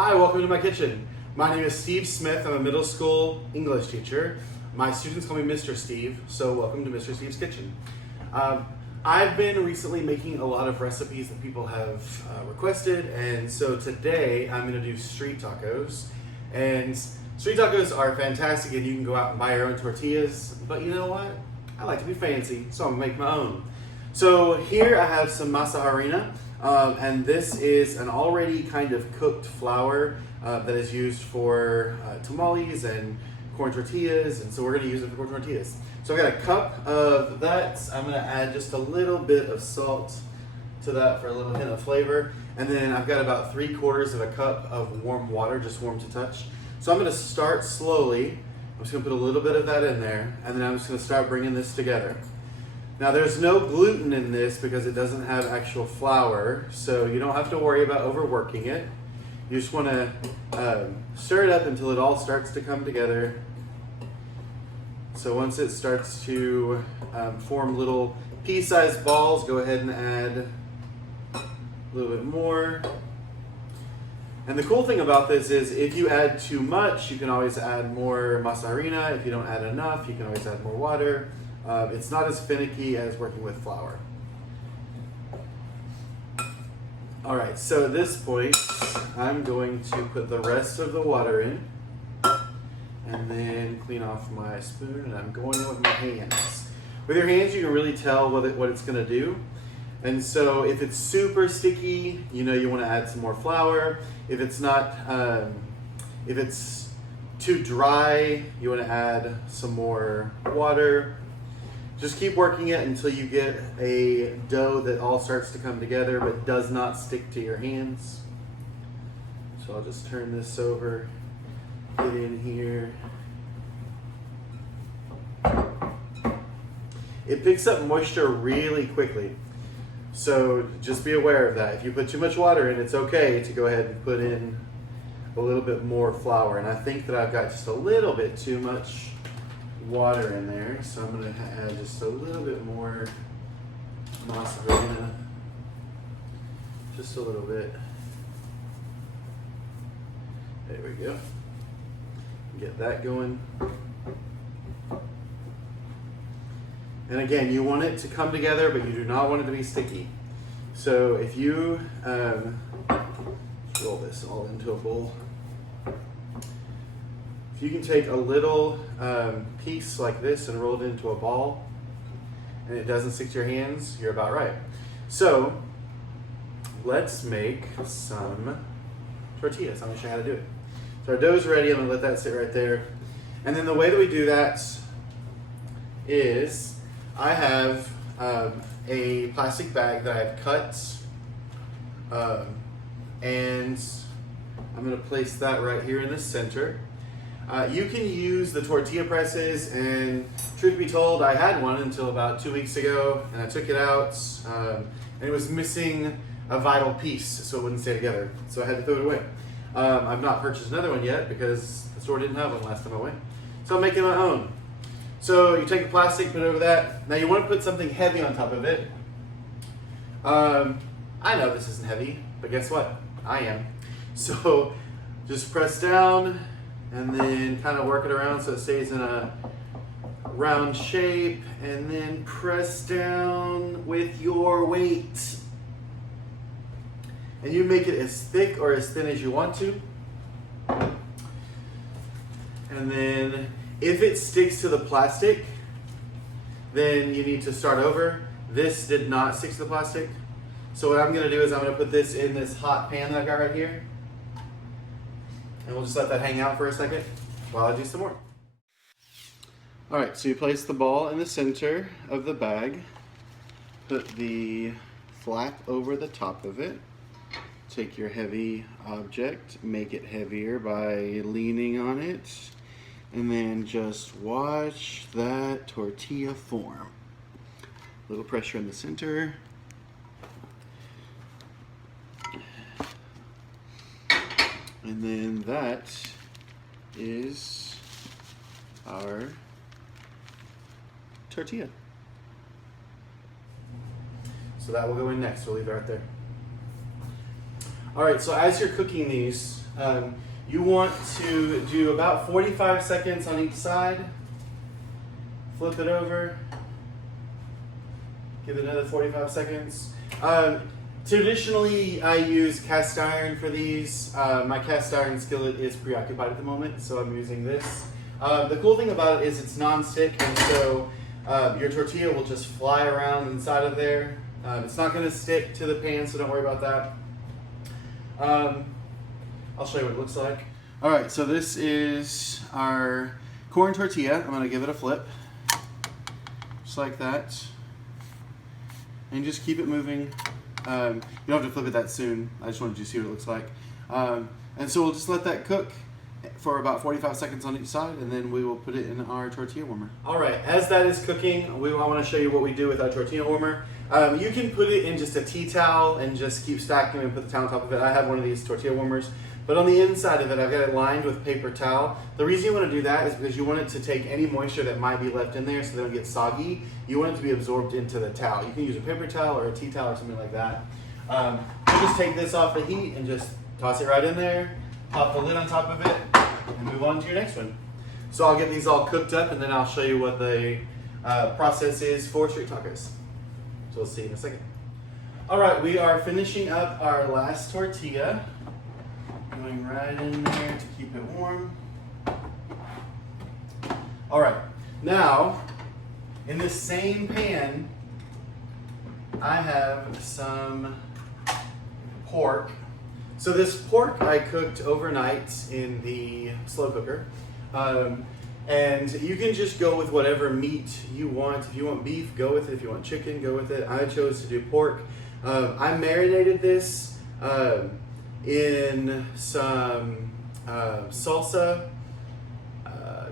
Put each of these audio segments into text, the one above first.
Hi, welcome to my kitchen. My name is Steve Smith. I'm a middle school English teacher. My students call me Mr. Steve, so welcome to Mr. Steve's Kitchen. I've been recently making a lot of recipes that people have requested, and so today I'm going to do street tacos. And street tacos are fantastic, and you can go out and buy your own tortillas, but you know what? I like to be fancy, so I'm going to make my own. So here I have some masa harina. And this is an already kind of cooked flour that is used for tamales and corn tortillas, and so we're going to use it for corn tortillas. So I've got a cup of that. I'm going to add just a little bit of salt to that for a little hint of flavor, and then I've got about 3/4 of a cup of warm water, just warm to touch. So I'm going to start slowly. I'm just going to put a little bit of that in there, and then I'm just going to start bringing this together. Now there's no gluten in this because it doesn't have actual flour, so you don't have to worry about overworking it. You just want to stir it up until it all starts to come together. So once it starts to form little pea-sized balls, go ahead and add a little bit more. And the cool thing about this is if you add too much, you can always add more masa harina. If you don't add enough, you can always add more water. It's not as finicky as working with flour. All right, so at this point, I'm going to put the rest of the water in and then clean off my spoon, and I'm going in with my hands. With your hands, you can really tell what it's gonna do. And so if it's super sticky, you know you wanna add some more flour. If it's not, if it's too dry, you wanna add some more water. Just keep working it until you get a dough that all starts to come together but does not stick to your hands. So I'll just turn this over, get in here. It picks up moisture really quickly, so just be aware of that. If you put too much water in, it's okay to go ahead and put in a little bit more flour. And I think that I've got just a little bit too much water in there, so I'm going to add just a little bit more masa harina, just a little bit. There we go. Get that going. And again, you want it to come together, but you do not want it to be sticky. So if you roll this all into a bowl. If you can take a little piece like this and roll it into a ball and it doesn't stick to your hands, you're about right. So let's make some tortillas. I'm gonna show you how to do it. So our dough's ready. I'm gonna let that sit right there. And then the way that we do that is I have a plastic bag that I've cut, and I'm gonna place that right here in the center. You can use the tortilla presses, and truth be told, I had one until about 2 weeks ago, and I took it out, and it was missing a vital piece, so it wouldn't stay together, so I had to throw it away. I've not purchased another one yet because the store didn't have one last time I went, so I'm making my own. So you take the plastic, put it over that. Now you want to put something heavy on top of it. I know this isn't heavy, but guess what? I am. So just press down, and then kind of work it around so it stays in a round shape, and then press down with your weight. And you make it as thick or as thin as you want to. And then if it sticks to the plastic, then you need to start over. This did not stick to the plastic. So what I'm gonna do is I'm gonna put this in this hot pan that I've got right here. And we'll just let that hang out for a second while I do some more. All right, so you place the ball in the center of the bag, put the flap over the top of it, take your heavy object, make it heavier by leaning on it, and then just watch that tortilla form. A little pressure in the center. And then that is our tortilla. So that will go in next. We'll leave it right there. All right, so as you're cooking these, You want to do about 45 seconds on each side. Flip it over. Give it another 45 seconds. Traditionally, I use cast iron for these. My cast iron skillet is preoccupied at the moment, so I'm using this. The cool thing about it is it's non-stick, and so your tortilla will just fly around inside of there. It's not going to stick to the pan, so don't worry about that. I'll show you what it looks like. All right, so this is our corn tortilla. I'm going to give it a flip, just like that. And just keep it moving. You don't have to flip it that soon. I just wanted you to see what it looks like. And so we'll just let that cook for about 45 seconds on each side, and then we will put it in our tortilla warmer. All right, as that is cooking, I want to show you what we do with our tortilla warmer. You can put it in just a tea towel and just keep stacking and put the towel on top of it. I have one of these tortilla warmers. But on the inside of it, I've got it lined with paper towel. The reason you want to do that is because you want it to take any moisture that might be left in there so they don't get soggy. You want it to be absorbed into the towel. You can use a paper towel or a tea towel or something like that. You just take this off the heat and just toss it right in there, pop the lid on top of it, and move on to your next one. So I'll get these all cooked up, and then I'll show you what the process is for street tacos. So we'll see you in a second. All right, we are finishing up our last tortilla. Going right in there to keep it warm. All right, now in this same pan, I have some pork. So this pork I cooked overnight in the slow cooker. And you can just go with whatever meat you want. If you want beef, go with it. If you want chicken, go with it. I chose to do pork. I marinated this in some salsa,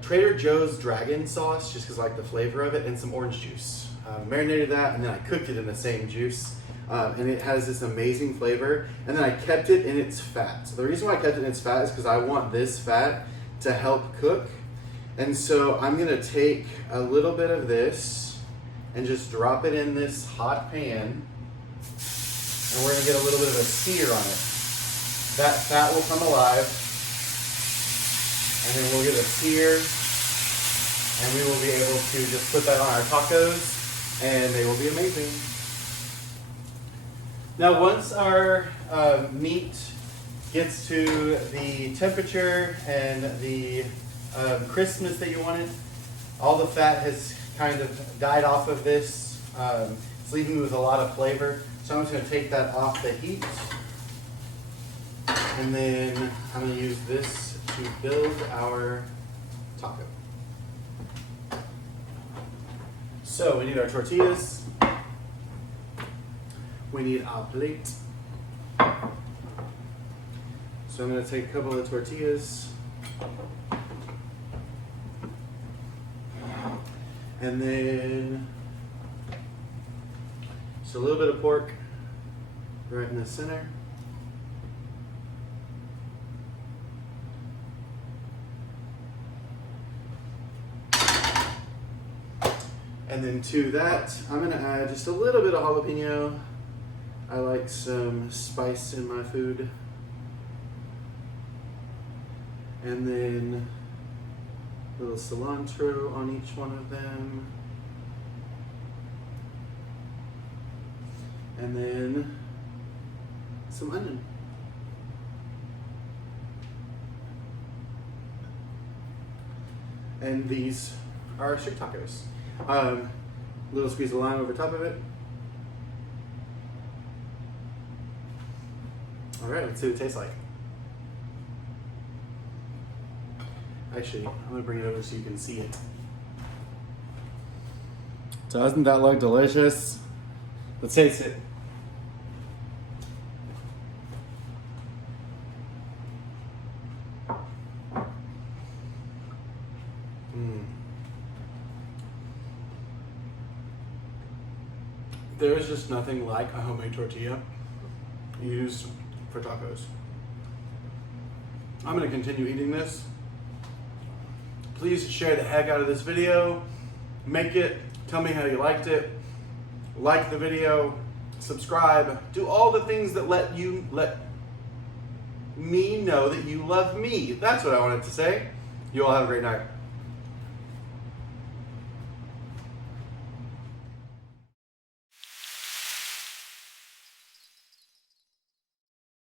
Trader Joe's dragon sauce, just because I like the flavor of it, and some orange juice. Marinated that, and then I cooked it in the same juice. And it has this amazing flavor. And then I kept it in its fat. So the reason why I kept it in its fat is because I want this fat to help cook. And so I'm gonna take a little bit of this and just drop it in this hot pan. And we're gonna get a little bit of a sear on it. That fat will come alive, and then we'll get a sear, and we will be able to just put that on our tacos, and they will be amazing. Now, once our meat gets to the temperature and the crispness that you wanted, all the fat has kind of died off of this. It's leaving me with a lot of flavor. So I'm just going to take that off the heat. And then I'm going to use this to build our taco. So we need our tortillas. We need our plate. So I'm going to take a couple of tortillas. And then just a little bit of pork right in the center. And then to that, I'm going to add just a little bit of jalapeno. I like some spice in my food. And then a little cilantro on each one of them. And then some onion. And these are our street tacos. A little squeeze of lime over top of it. All right, let's see what it tastes like. Actually, I'm gonna bring it over so you can see it. Doesn't that look delicious? Let's taste it. There is just nothing like a homemade tortilla used for tacos. I'm gonna continue eating this. Please share the heck out of this video. Make it, tell me how you liked it. Like the video, subscribe, do all the things that let me know that you love me. That's what I wanted to say. You all have a great night.